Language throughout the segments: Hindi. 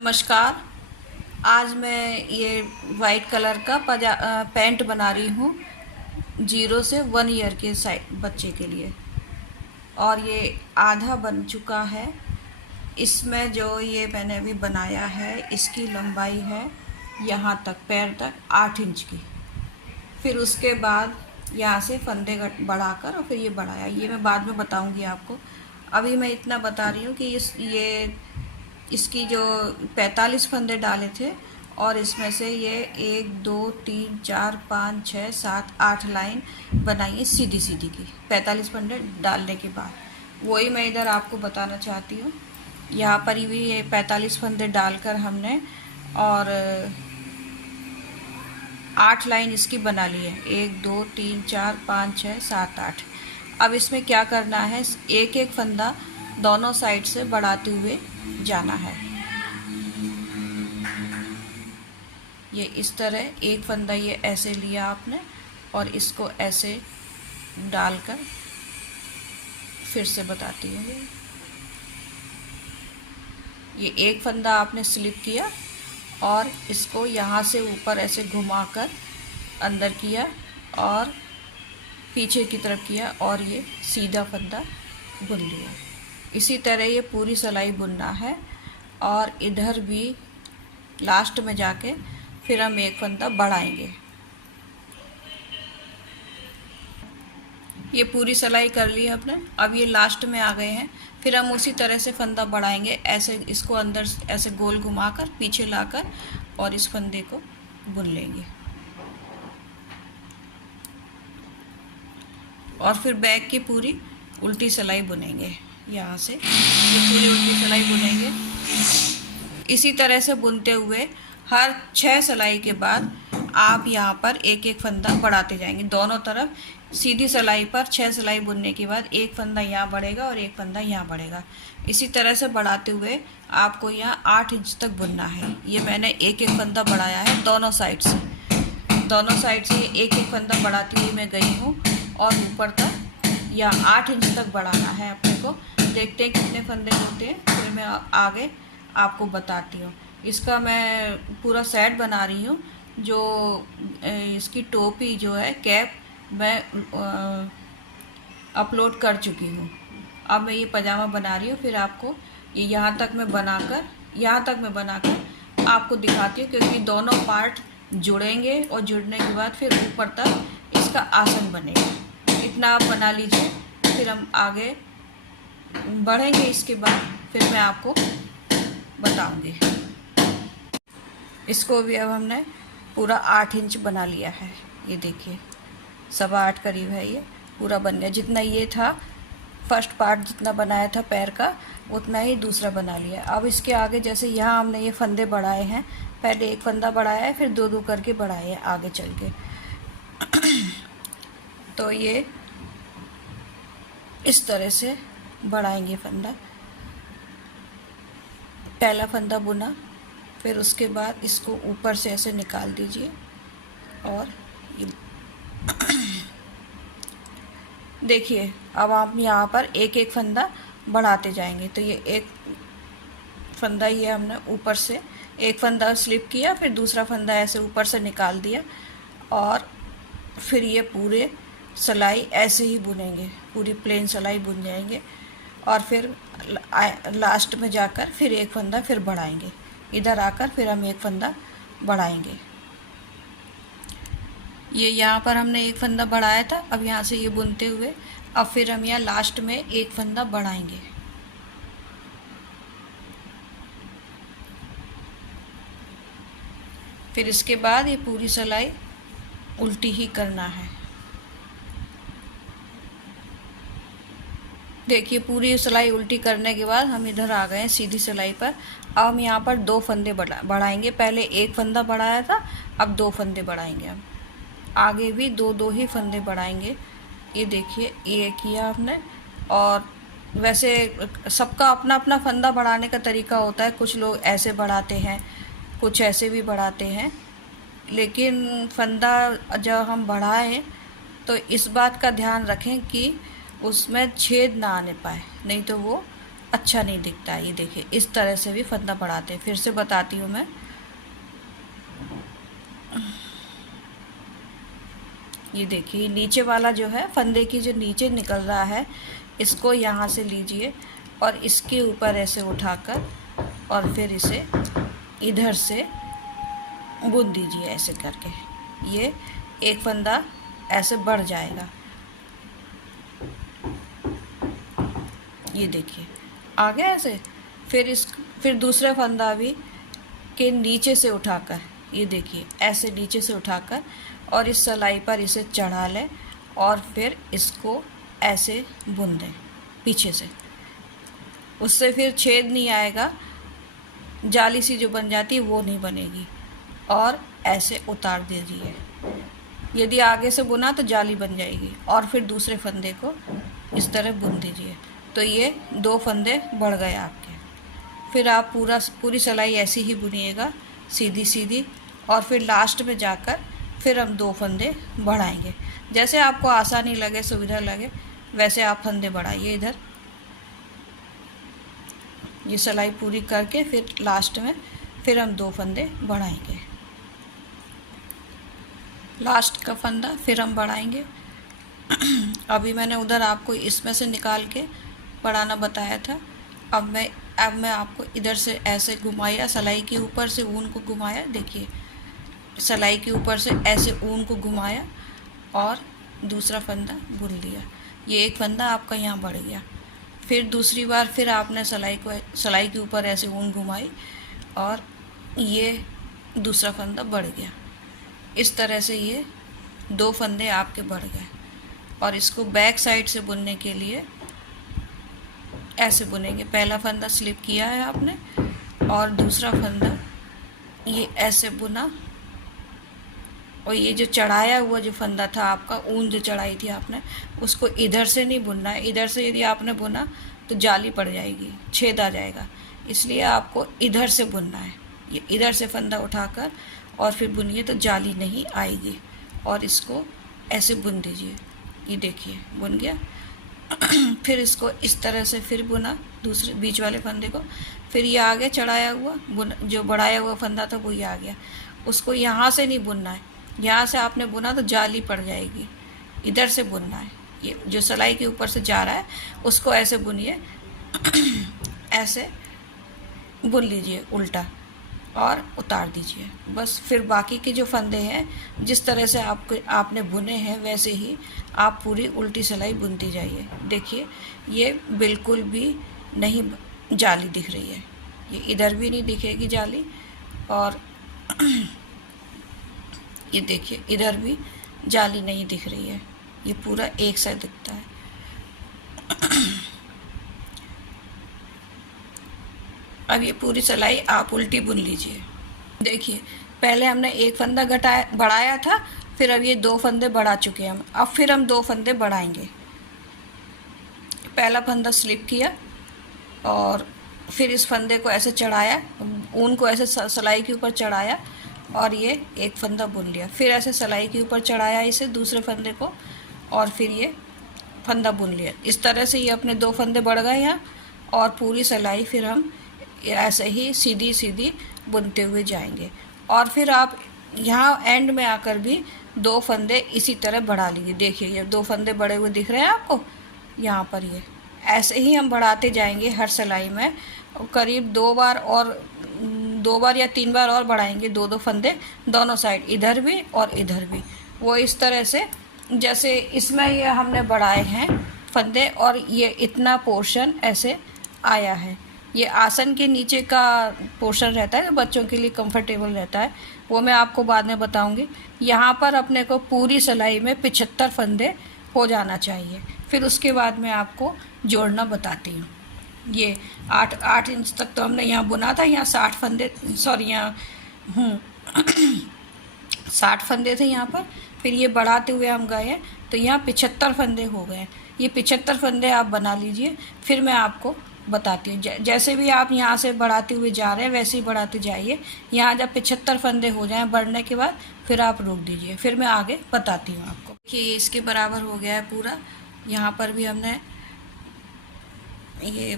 नमस्कार। आज मैं ये वाइट कलर का पैंट बना रही हूँ 0 से 1 ईयर के बच्चे के लिए। और ये आधा बन चुका है। इसमें जो ये मैंने अभी बनाया है इसकी लंबाई है यहाँ तक, पैर तक 8 इंच की। फिर उसके बाद यहाँ से फंदे बढ़ाकर और फिर ये बढ़ाया, ये मैं बाद में बताऊँगी आपको। अभी मैं इतना बता रही हूँ कि इसकी जो 45 फंदे डाले थे और इसमें से ये 1 2 3 4 5 6 7 8 लाइन बनाई सीधी सीधी की 45 फंदे डालने के बाद। वही मैं इधर आपको बताना चाहती हूँ। यहाँ पर भी ये 45 फंदे डालकर हमने और 8 लाइन इसकी बना ली है। 1 2 3 4 5 6 7 8। अब इसमें क्या करना है, एक एक फंदा दोनों साइड से बढ़ाते हुए जाना है। ये इस तरह एक फंदा ये ऐसे लिया आपने और इसको ऐसे डालकर, फिर से बताती हूँ। ये एक फंदा आपने स्लिप किया और इसको यहाँ से ऊपर ऐसे घुमाकर अंदर किया और पीछे की तरफ किया और ये सीधा फंदा बुन लिया। इसी तरह ये पूरी सिलाई बुनना है और इधर भी लास्ट में जाके फिर हम एक फंदा बढ़ाएंगे। ये पूरी सिलाई कर ली है अपने। अब ये लास्ट में आ गए हैं, फिर हम उसी तरह से फंदा बढ़ाएंगे। ऐसे इसको अंदर ऐसे गोल घुमाकर पीछे लाकर और इस फंदे को बुन लेंगे और फिर बैक की पूरी उल्टी सिलाई बुनेंगे। यहाँ से ये पूरी उल्टी सिलाई बुनेंगे। इसी तरह से बुनते हुए हर 6 सिलाई के बाद आप यहाँ पर एक एक फंदा बढ़ाते जाएंगे दोनों तरफ। सीधी सिलाई पर 6 सिलाई बुनने के बाद एक फंदा यहाँ बढ़ेगा और एक फंदा यहाँ बढ़ेगा। इसी तरह से बढ़ाते हुए आपको यहाँ 8 इंच तक बुनना है। ये मैंने एक एक फंदा बढ़ाया है दोनों साइड से। दोनों साइड से एक एक फंदा बढ़ाती हुई मैं गई हूँ और ऊपर तक या 8 इंच तक बढ़ाना है अपने को। देखते हैं कितने फंदे होते हैं, फिर मैं आगे आपको बताती हूँ। इसका मैं पूरा सेट बना रही हूँ। जो इसकी टोपी जो है कैप मैं अपलोड कर चुकी हूँ। अब मैं ये पजामा बना रही हूँ। फिर आपको ये यहाँ तक मैं बनाकर आपको दिखाती हूँ, क्योंकि दोनों पार्ट जुड़ेंगे और जुड़ने के बाद फिर ऊपर तक इसका आसन बनेगा। इतना आप बना लीजिए, फिर हम आगे बढ़ेंगे। इसके बाद फिर मैं आपको बताऊंगी। इसको भी अब हमने पूरा 8 इंच बना लिया है। ये देखिए 8.25 करीब है, ये पूरा बन गया। जितना ये था फर्स्ट पार्ट जितना बनाया था पैर का, उतना ही दूसरा बना लिया। अब इसके आगे जैसे यहाँ हमने ये फंदे बढ़ाए हैं, पहले एक फंदा बढ़ाया है फिर दो दो करके बढ़ाए हैं आगे चल के। तो ये इस तरह से बढ़ाएंगे फंदा। पहला फंदा बुना, फिर उसके बाद इसको ऊपर से ऐसे निकाल दीजिए और ये देखिए। अब आप यहाँ पर एक एक फंदा बढ़ाते जाएंगे। तो ये एक फंदा ये हमने ऊपर से एक फंदा स्लिप किया, फिर दूसरा फंदा ऐसे ऊपर से निकाल दिया और फिर ये पूरे सिलाई ऐसे ही बुनेंगे, पूरी प्लेन सिलाई बुन जाएंगे और फिर लास्ट में जाकर फिर एक फंदा फिर बढ़ाएंगे। इधर आकर फिर हम एक फंदा बढ़ाएंगे। ये यहाँ पर हमने एक फंदा बढ़ाया था। अब यहाँ से ये बुनते हुए अब फिर हम यहाँ लास्ट में एक फंदा बढ़ाएंगे। फिर इसके बाद ये पूरी सिलाई उल्टी ही करना है। देखिए पूरी सिलाई उल्टी करने के बाद हम इधर आ गए हैं सीधी सिलाई पर। अब हम यहाँ पर 2 फंदे बढ़ाएंगे। पहले एक फंदा बढ़ाया था, अब 2 फंदे बढ़ाएंगे। हम आगे भी 2 ही फंदे बढ़ाएंगे। ये देखिए ये किया हमने। और वैसे सबका अपना अपना फंदा बढ़ाने का तरीका होता है। कुछ लोग ऐसे बढ़ाते हैं, कुछ ऐसे भी बढ़ाते हैं। लेकिन फंदा जब हम बढ़ाएं तो इस बात का ध्यान रखें कि उसमें छेद ना आने पाए, नहीं तो वो अच्छा नहीं दिखता है। ये देखिए इस तरह से भी फंदा बढ़ाते हैं। फिर से बताती हूँ मैं, ये देखिए नीचे वाला जो है फंदे की जो नीचे निकल रहा है, इसको यहाँ से लीजिए और इसके ऊपर ऐसे उठाकर और फिर इसे इधर से बुन दीजिए ऐसे करके। ये एक फंदा ऐसे बढ़ जाएगा। ये देखिए आ गया ऐसे। फिर दूसरा फंदा भी के नीचे से उठाकर, ये देखिए ऐसे नीचे से उठाकर और इस सिलाई पर इसे चढ़ा लें और फिर इसको ऐसे बुन दें पीछे से। उससे फिर छेद नहीं आएगा, जाली सी जो बन जाती है वो नहीं बनेगी। और ऐसे उतार दीजिए। यदि आगे से बुना तो जाली बन जाएगी। और फिर दूसरे फंदे को इस तरह बुन दीजिए। तो ये 2 फंदे बढ़ गए आपके। फिर आप पूरी सिलाई ऐसी ही बुनिएगा, सीधी सीधी। और फिर लास्ट में जाकर फिर हम 2 फंदे बढ़ाएंगे। जैसे आपको आसानी लगे, सुविधा लगे, वैसे आप फंदे बढ़ाइए। इधर ये सिलाई पूरी करके फिर लास्ट में फिर हम 2 फंदे बढ़ाएंगे। लास्ट का फंदा फिर हम बढ़ाएंगे। अभी मैंने उधर आपको इसमें से निकाल के बढ़ाना बताया था। अब मैं आपको इधर से ऐसे घुमाया, सिलाई के ऊपर से ऊन को घुमाया। देखिए सिलाई के ऊपर से ऐसे ऊन को घुमाया और दूसरा फंदा बुन लिया। ये एक फंदा आपका यहाँ बढ़ गया। फिर दूसरी बार फिर आपने सिलाई के ऊपर ऐसे ऊन घुमाई और ये दूसरा फंदा बढ़ गया। इस तरह से ये 2 फंदे आपके बढ़ गए। और इसको बैक साइड से बुनने के लिए ऐसे बुनेंगे। पहला फंदा स्लिप किया है आपने और दूसरा फंदा ये ऐसे बुना। और ये जो चढ़ाया हुआ जो फंदा था आपका, ऊन जो चढ़ाई थी आपने, उसको इधर से नहीं बुनना है। इधर से यदि आपने बुना तो जाली पड़ जाएगी, छेद आ जाएगा। इसलिए आपको इधर से बुनना है। ये इधर से फंदा उठाकर और फिर बुनिए तो जाली नहीं आएगी। और इसको ऐसे बुन दीजिए। ये देखिए बुन गया। फिर इसको इस तरह से फिर बुना दूसरे बीच वाले फंदे को। फिर ये आ गया चढ़ाया हुआ, जो बढ़ाया हुआ फंदा था वो ये आ गया। उसको यहाँ से नहीं बुनना है। यहाँ से आपने बुना तो जाली पड़ जाएगी। इधर से बुनना है। ये जो सिलाई के ऊपर से जा रहा है उसको ऐसे बुनिए, ऐसे बुन लीजिए उल्टा और उतार दीजिए। बस फिर बाकी के जो फंदे हैं जिस तरह से आपने बुने हैं वैसे ही आप पूरी उल्टी सिलाई बुनती जाइए। देखिए ये बिल्कुल भी नहीं जाली दिख रही है। ये इधर भी नहीं दिखेगी जाली। और ये देखिए इधर भी जाली नहीं दिख रही है। ये पूरा एक सा दिखता है। अब ये पूरी सिलाई आप उल्टी बुन लीजिए। देखिए पहले हमने एक फंदा बढ़ाया था, फिर अब ये 2 फंदे बढ़ा चुके हैं हम। अब फिर हम 2 फंदे बढ़ाएंगे। पहला फंदा स्लिप किया और फिर इस फंदे को ऐसे चढ़ाया, ऊन को ऐसे सिलाई के ऊपर चढ़ाया और ये एक फंदा बुन लिया। फिर ऐसे सिलाई के ऊपर चढ़ाया इसे दूसरे फंदे को और फिर ये फंदा बुन लिया। इस तरह से ये अपने 2 फंदे बढ़ गए यहाँ। और पूरी सिलाई फिर हम ऐसे ही सीधी सीधी बुनते हुए जाएंगे। और फिर आप यहाँ एंड में आकर भी 2 फंदे इसी तरह बढ़ा लीजिए। देखिए ये 2 फंदे बढ़े हुए दिख रहे हैं आपको यहाँ पर। ये ऐसे ही हम बढ़ाते जाएंगे हर सिलाई में। करीब 2 बार और 2 बार या 3 बार और बढ़ाएंगे 2-2 फंदे दोनों साइड, इधर भी और इधर भी। वो इस तरह से जैसे इसमें ये हमने बढ़ाए हैं फंदे और ये इतना पोर्शन ऐसे आया है। ये आसन के नीचे का पोर्शन रहता है जो बच्चों के लिए कंफर्टेबल रहता है, वो मैं आपको बाद में बताऊंगी। यहाँ पर अपने को पूरी सिलाई में 75 फंदे हो जाना चाहिए। फिर उसके बाद मैं आपको जोड़ना बताती हूँ। ये 8 इंच तक तो हमने यहाँ बुना था। यहाँ 60 फंदे, सॉरी यहाँ 60 फंदे थे यहाँ पर। फिर ये बढ़ाते हुए हम गए हैं तो यहाँ 75 फंदे हो गए हैं। ये 75 फंदे आप बना लीजिए। फिर मैं आपको बताती हूँ। जैसे भी आप यहाँ से बढ़ाते हुए जा रहे हैं वैसे ही बढ़ाते जाइए। यहाँ जब 75 फंदे हो जाएं बढ़ने के बाद फिर आप रोक दीजिए। फिर मैं आगे बताती हूँ आपको। देखिए इसके बराबर हो गया है पूरा। यहाँ पर भी हमने ये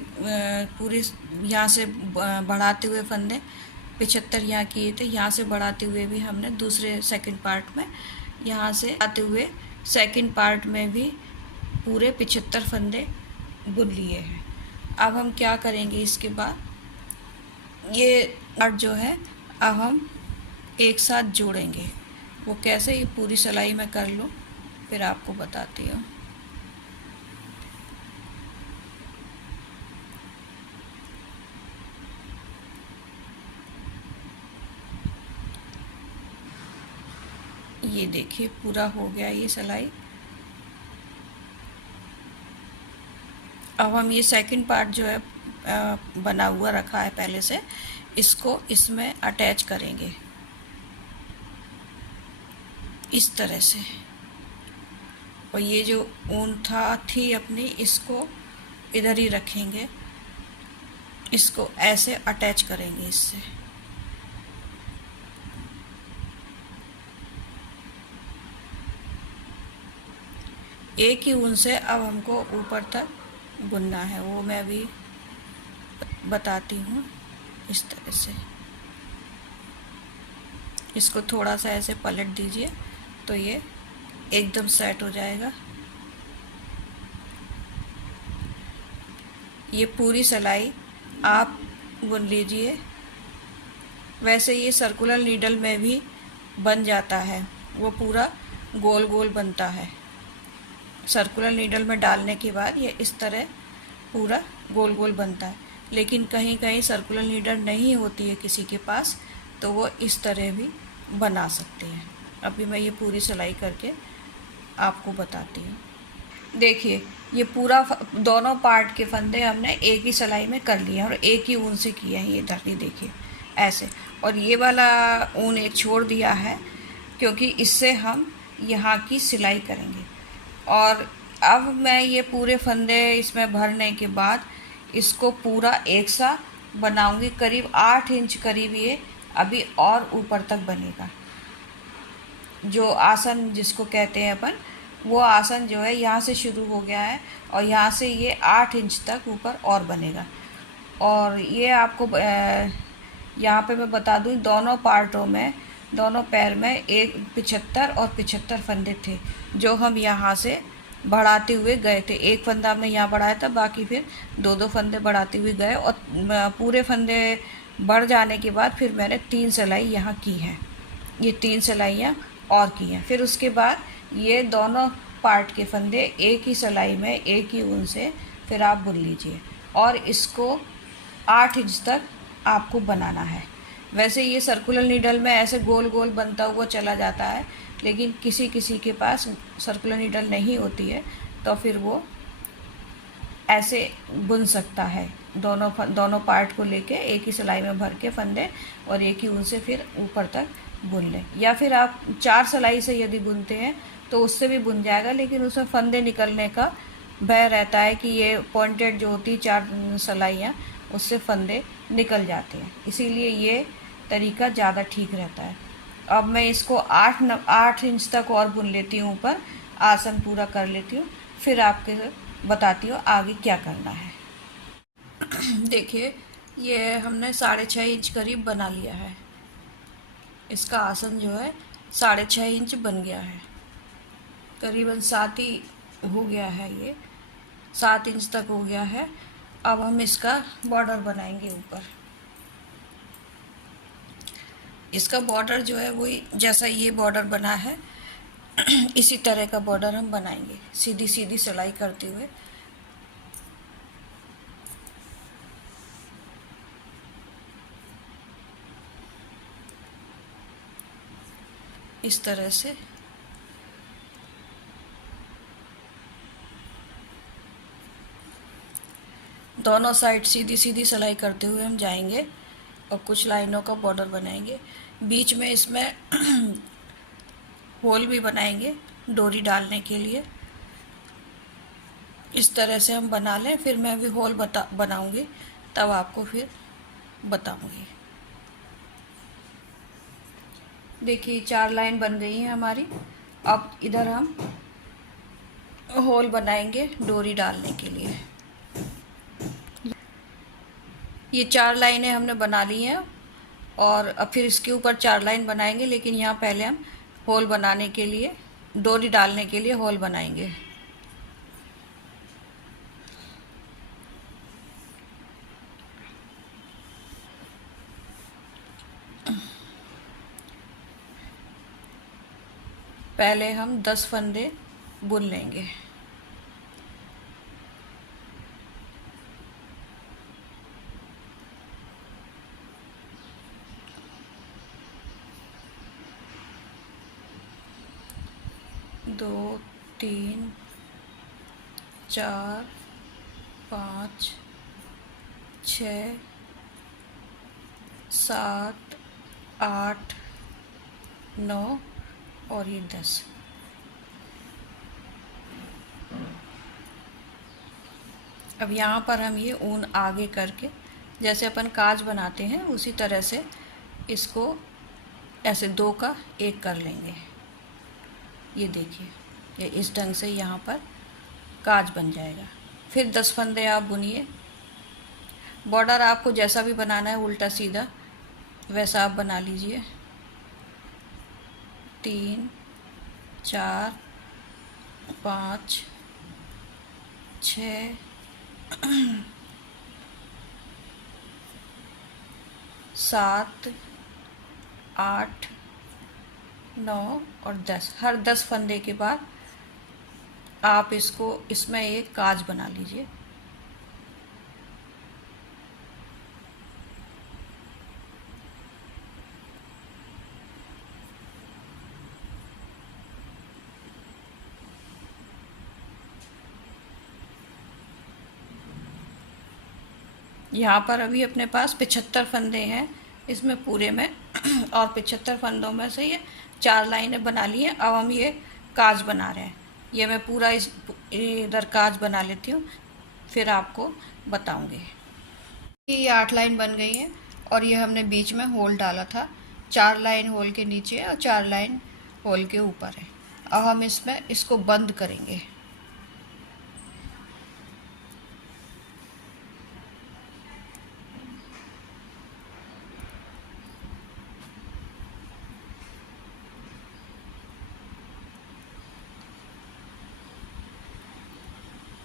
पूरे यहाँ से बढ़ाते हुए फंदे 75 यहाँ किए थे, यहाँ से बढ़ाते हुए भी हमने दूसरे सेकंड पार्ट में, यहाँ से आते हुए सेकंड पार्ट में भी पूरे 75 फंदे बुन लिए हैं। अब हम क्या करेंगे, इसके बाद ये पार्ट जो है अब हम एक साथ जोड़ेंगे। वो कैसे, ये पूरी सिलाई में कर लूँ फिर आपको बताती हूँ। ये देखिए पूरा हो गया ये सिलाई। अब हम ये सेकंड पार्ट जो है बना हुआ रखा है पहले से, इसको इसमें अटैच करेंगे इस तरह से। और ये जो ऊन थी अपनी, इसको इधर ही रखेंगे, इसको ऐसे अटैच करेंगे इससे। एक ही ऊन से अब हमको ऊपर तक बुनना है, वो मैं अभी बताती हूँ। इस तरह से इसको थोड़ा सा ऐसे पलट दीजिए तो ये एकदम सेट हो जाएगा। ये पूरी सिलाई आप बुन लीजिए। वैसे ये सर्कुलर नीडल में भी बन जाता है, वो पूरा गोल गोल बनता है। सर्कुलर नीडल में डालने के बाद ये इस तरह पूरा गोल गोल बनता है। लेकिन कहीं कहीं सर्कुलर नीडल नहीं होती है किसी के पास, तो वो इस तरह भी बना सकते हैं। अभी मैं ये पूरी सिलाई करके आपको बताती हूँ। देखिए ये पूरा दोनों पार्ट के फंदे हमने एक ही सिलाई में कर लिए और एक ही ऊन से किए हैं। ये धरती देखिए ऐसे, और ये वाला ऊन एक छोड़ दिया है क्योंकि इससे हम यहाँ की सिलाई करेंगे। और अब मैं ये पूरे फंदे इसमें भरने के बाद इसको पूरा एक सा बनाऊंगी। करीब 8 इंच करीब ये अभी और ऊपर तक बनेगा। जो आसन जिसको कहते हैं अपन, वो आसन जो है यहाँ से शुरू हो गया है और यहाँ से ये 8 इंच तक ऊपर और बनेगा। और ये आपको यहाँ पे मैं बता दूँ, दोनों पार्टों में, दोनों पैर में एक 75 और 75 फंदे थे जो हम यहाँ से बढ़ाते हुए गए थे। एक फंदा हमने यहाँ बढ़ाया था, बाकी फिर 2-2 फंदे बढ़ाते हुए गए। और पूरे फंदे बढ़ जाने के बाद फिर मैंने 3 सिलाई यहाँ की है, ये 3 सिलाइयाँ और की हैं। फिर उसके बाद ये दोनों पार्ट के फंदे एक ही सिलाई में एक ही ऊन से फिर आप बुन लीजिए और इसको 8 इंच तक आपको बनाना है। वैसे ये सर्कुलर नीडल में ऐसे गोल गोल बनता हुआ चला जाता है, लेकिन किसी किसी के पास सर्कुलर नीडल नहीं होती है तो फिर वो ऐसे बुन सकता है। दोनों पार्ट को लेके एक ही सिलाई में भर के फंदे और एक ही ऊन से फिर ऊपर तक बुन लें। या फिर आप 4 सिलाई से यदि बुनते हैं तो उससे भी बुन जाएगा, लेकिन उसमें फंदे निकलने का भय रहता है कि ये पॉइंटेड जो होती 4 सिलाइयाँ, उससे फंदे निकल जाते हैं। इसीलिए ये तरीका ज़्यादा ठीक रहता है। अब मैं इसको 8 इंच तक और बुन लेती हूँ ऊपर, आसन पूरा कर लेती हूँ, फिर आपके बताती हूँ आगे क्या करना है। देखिए ये हमने 6.5 इंच करीब बना लिया है। इसका आसन जो है 6.5 इंच बन गया है, करीबन 7 ही हो गया है, ये 7 इंच तक हो गया है। अब हम इसका बॉर्डर बनाएंगे ऊपर। इसका बॉर्डर जो है वही जैसा ये बॉर्डर बना है इसी तरह का बॉर्डर हम बनाएंगे, सीधी सीधी सिलाई करते हुए। इस तरह से दोनों साइड सीधी सीधी सिलाई करते हुए हम जाएंगे और कुछ लाइनों का बॉर्डर बनाएंगे। बीच में इसमें होल भी बनाएंगे डोरी डालने के लिए। इस तरह से हम बना लें, फिर मैं भी होल बनाऊंगी, तब आपको फिर बताऊंगी। देखिए 4 लाइन बन गई हैं हमारी। अब इधर हम होल बनाएंगे डोरी डालने के लिए। ये 4 लाइनें हमने बना ली हैं और अब फिर इसके ऊपर 4 लाइन बनाएंगे, लेकिन यहाँ पहले हम होल बनाने के लिए, डोरी डालने के लिए होल बनाएंगे। पहले हम 10 फंदे बुन लेंगे। दो, 3, 4, 5, 6, 7, 8, 9 और ये 10। अब यहाँ पर हम ये ऊन आगे करके, जैसे अपन काज बनाते हैं उसी तरह से इसको ऐसे 2 का 1 कर लेंगे। ये देखिए, ये इस ढंग से यहाँ पर काज बन जाएगा। फिर 10 फंदे आप बुनिए। बॉर्डर आपको जैसा भी बनाना है, उल्टा सीधा, वैसा आप बना लीजिए। 3, 4, 5, 6, 7, 8, 9 और 10। हर 10 फंदे के बाद आप इसको, इसमें एक काज बना लीजिए। यहाँ पर अभी अपने पास 75 फंदे हैं इसमें पूरे में और 75 फंदों में से ये 4 लाइनें बना ली हैं। अब हम ये काज बना रहे हैं। ये मैं पूरा इधर काज बना लेती हूँ, फिर आपको बताऊँगी। ये 8 लाइन बन गई हैं और ये हमने बीच में होल डाला था। 4 लाइन होल के नीचे है और 4 लाइन होल के ऊपर है। अब हम इसमें इसको बंद करेंगे।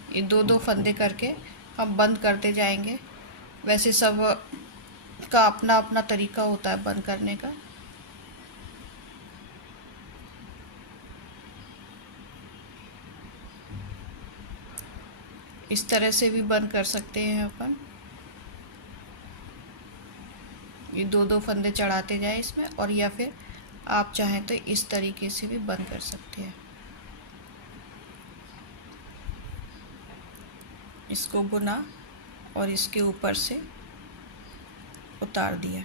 ये 2-2 फंदे करके हम बंद करते जाएंगे। वैसे सब का अपना अपना तरीका होता है बंद करने का। इस तरह से भी बंद कर सकते हैं अपन। ये 2-2 फंदे चढ़ाते जाए इसमें, और या फिर आप चाहें तो इस तरीके से भी बंद कर सकते हैं। इसको बुना और इसके ऊपर से उतार दिया।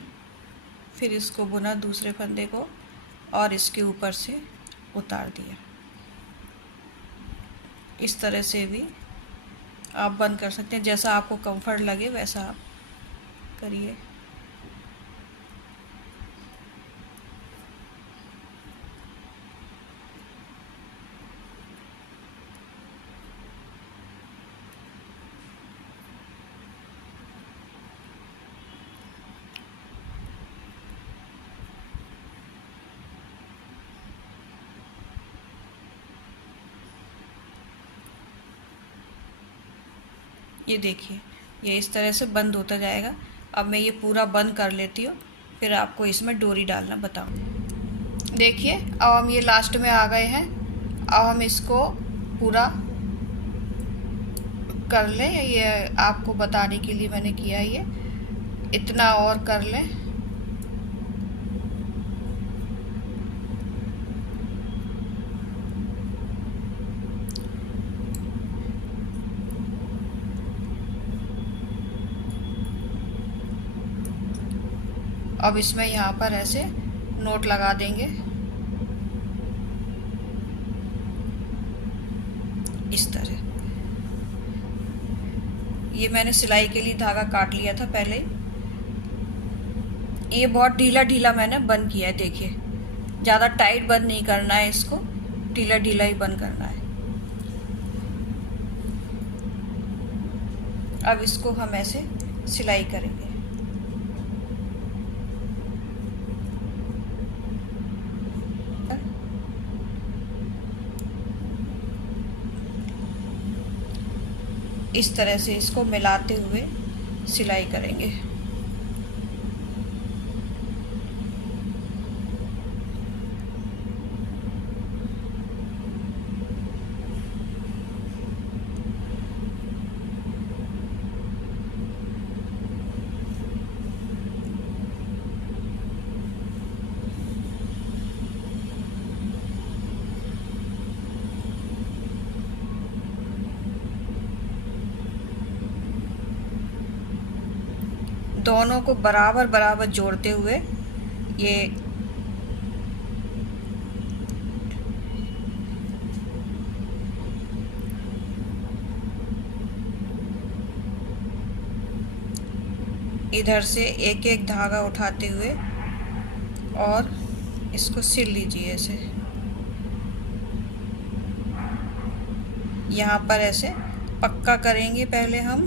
फिर इसको बुना दूसरे फंदे को और इसके ऊपर से उतार दिया। इस तरह से भी आप बंद कर सकते हैं, जैसा आपको कंफर्ट लगे वैसा आप करिए। ये देखिए, ये इस तरह से बंद होता जाएगा। अब मैं ये पूरा बंद कर लेती हूँ, फिर आपको इसमें डोरी डालना बताऊँ। देखिए, अब हम ये लास्ट में आ गए हैं। अब हम इसको पूरा कर लें। ये आपको बताने के लिए मैंने किया, ये इतना और कर लें। अब इसमें यहाँ पर ऐसे नोट लगा देंगे इस तरह। ये मैंने सिलाई के लिए धागा काट लिया था पहले। ये बहुत ढीला ढीला मैंने बंद किया है। देखिए, ज़्यादा टाइट बंद नहीं करना है इसको, ढीला ढीला ही बंद करना है। अब इसको हम ऐसे सिलाई करेंगे। इस तरह से इसको मिलाते हुए सिलाई करेंगे। दोनों को बराबर बराबर जोड़ते हुए ये इधर से एक एक धागा उठाते हुए और इसको सिल लीजिए ऐसे। यहाँ पर ऐसे पक्का करेंगे पहले हम।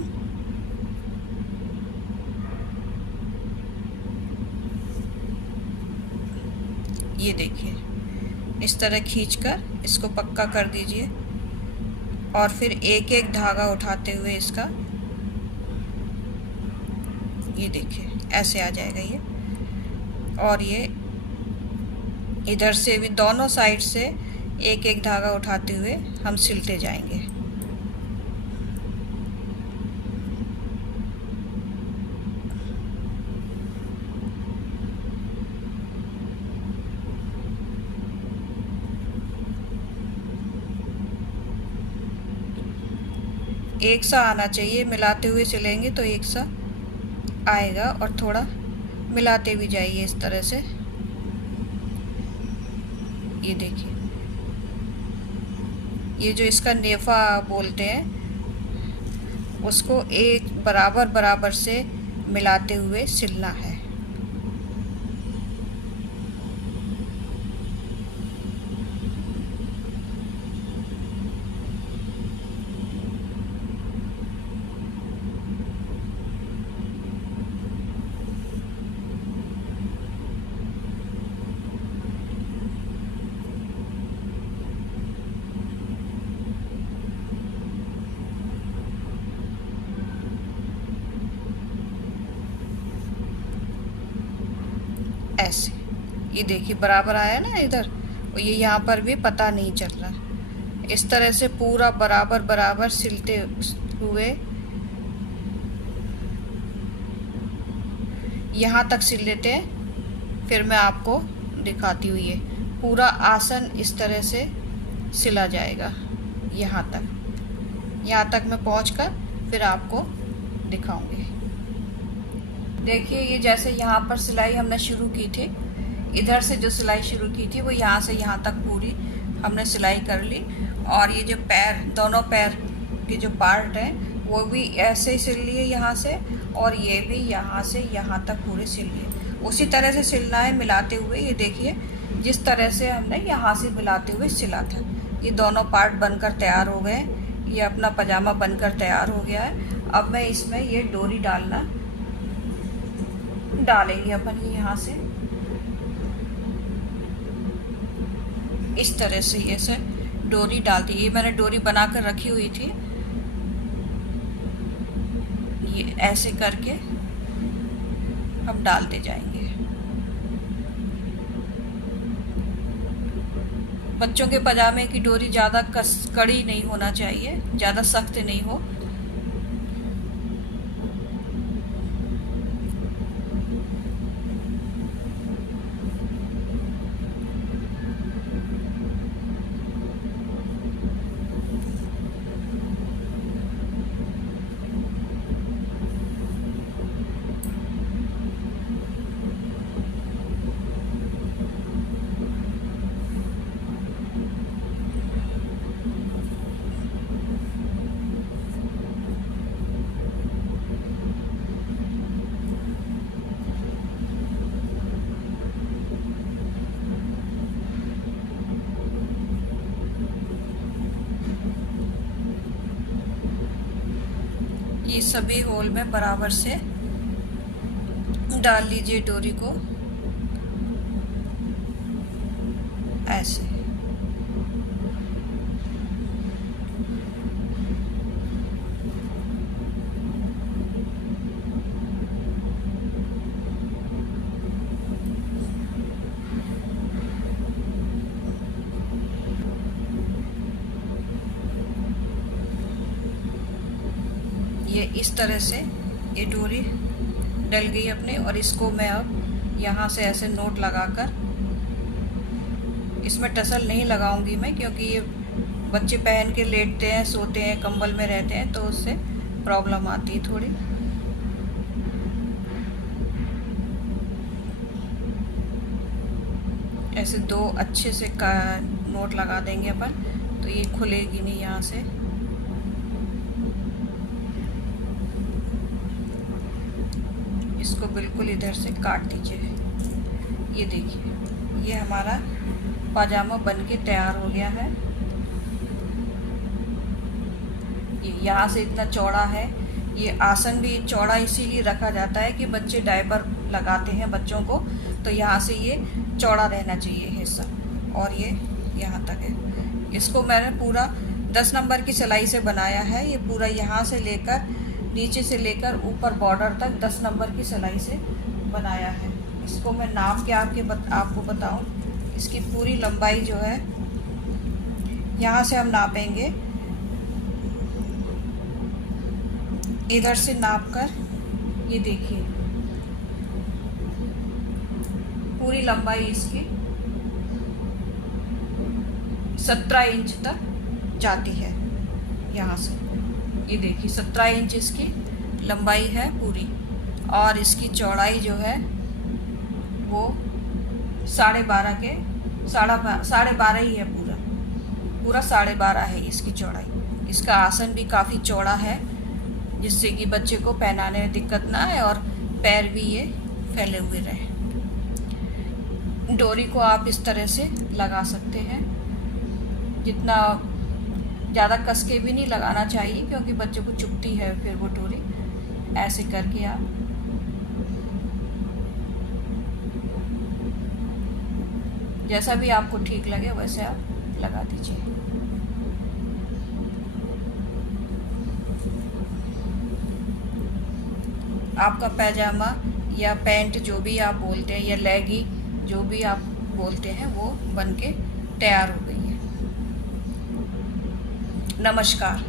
ये देखिए इस तरह खींचकर इसको पक्का कर दीजिए और फिर एक एक धागा उठाते हुए इसका, ये देखिए ऐसे आ जाएगा ये। और ये इधर से भी दोनों साइड से एक एक धागा उठाते हुए हम सिलते जाएंगे। एक सा आना चाहिए, मिलाते हुए सिलेंगे तो एक सा आएगा। और थोड़ा मिलाते भी जाइए इस तरह से। ये देखिए ये जो इसका नेफा बोलते हैं उसको एक बराबर बराबर से मिलाते हुए सिलना है। ऐसे ये देखिए बराबर आया ना इधर, और ये यहाँ पर भी पता नहीं चल रहा। इस तरह से पूरा बराबर बराबर सिलते हुए यहाँ तक सिल लेते हैं। फिर मैं आपको दिखाती हूँ। ये पूरा आसन इस तरह से सिला जाएगा यहाँ तक मैं पहुँचकर फिर आपको दिखाऊंगी। देखिए ये जैसे यहाँ पर सिलाई हमने शुरू की थी, इधर से जो सिलाई शुरू की थी वो यहाँ से यहाँ तक पूरी हमने सिलाई कर ली। और ये जो पैर, दोनों पैर के जो पार्ट हैं वो भी ऐसे ही सिल लिए यहाँ से, और ये भी यहाँ से यहाँ तक पूरे सिल लिए। उसी तरह से सिलना है मिलाते हुए। ये देखिए जिस तरह से हमने यहाँ से मिलाते हुए सिला था, ये दोनों पार्ट बनकर तैयार हो गए। ये अपना पजामा बनकर तैयार हो गया है। अब मैं इसमें ये डोरी डालेंगे अपन यहाँ से इस तरह से। ये से डोरी डाल दी। ये मैंने डोरी बना कर रखी हुई थी। ये ऐसे करके हम डालते जाएंगे। बच्चों के पजामे की डोरी ज़्यादा कड़ी नहीं होना चाहिए, ज़्यादा सख्त नहीं हो। ये सभी होल में बराबर से डाल लीजिए डोरी को ऐसे। इस तरह से ये डोरी डल गई अपने, और इसको मैं अब यहाँ से ऐसे नोट लगाकर, इसमें टसल नहीं लगाऊंगी मैं, क्योंकि ये बच्चे पहन के लेटते हैं, सोते हैं, कंबल में रहते हैं, तो उससे प्रॉब्लम आती है थोड़ी। ऐसे दो अच्छे से का नोट लगा देंगे अपन, तो ये खुलेगी नहीं यहाँ से। इसको बिल्कुल इधर से काट दीजिए। ये देखिए, ये हमारा पाजामा बनके तैयार हो गया है। ये यहाँ से इतना चौड़ा है। ये आसन भी चौड़ा इसीलिए रखा जाता है कि बच्चे डायपर लगाते हैं बच्चों को, तो यहाँ से ये चौड़ा रहना चाहिए हिस्सा, और ये यहाँ तक है। इसको मैंने पूरा 10 नंबर की सिलाई से बनाया है। ये पूरा यहाँ से लेकर, नीचे से लेकर ऊपर बॉर्डर तक 10 नंबर की सिलाई से बनाया है। इसको मैं नाप के आपको बताऊं, इसकी पूरी लंबाई जो है, यहाँ से हम नापेंगे, इधर से नाप कर, ये देखिए पूरी लंबाई इसकी 17 इंच तक जाती है। यहाँ से ये देखिए 17 इंच इसकी लंबाई है पूरी, और इसकी चौड़ाई जो है वो 12.5 के 12.5 ही है, पूरा 12.5 है इसकी चौड़ाई। इसका आसन भी काफ़ी चौड़ा है, जिससे कि बच्चे को पहनाने में दिक्कत ना आए और पैर भी ये फैले हुए रहे। डोरी को आप इस तरह से लगा सकते हैं, जितना ज़्यादा कस के भी नहीं लगाना चाहिए, क्योंकि बच्चे को चुभती है फिर वो डोरी। ऐसे करके आप जैसा भी आपको ठीक लगे वैसे आप लगा दीजिए। आपका पैजामा या पैंट जो भी आप बोलते हैं, या लेगी जो भी आप बोलते हैं, वो बनके तैयार हो गई है। नमस्कार।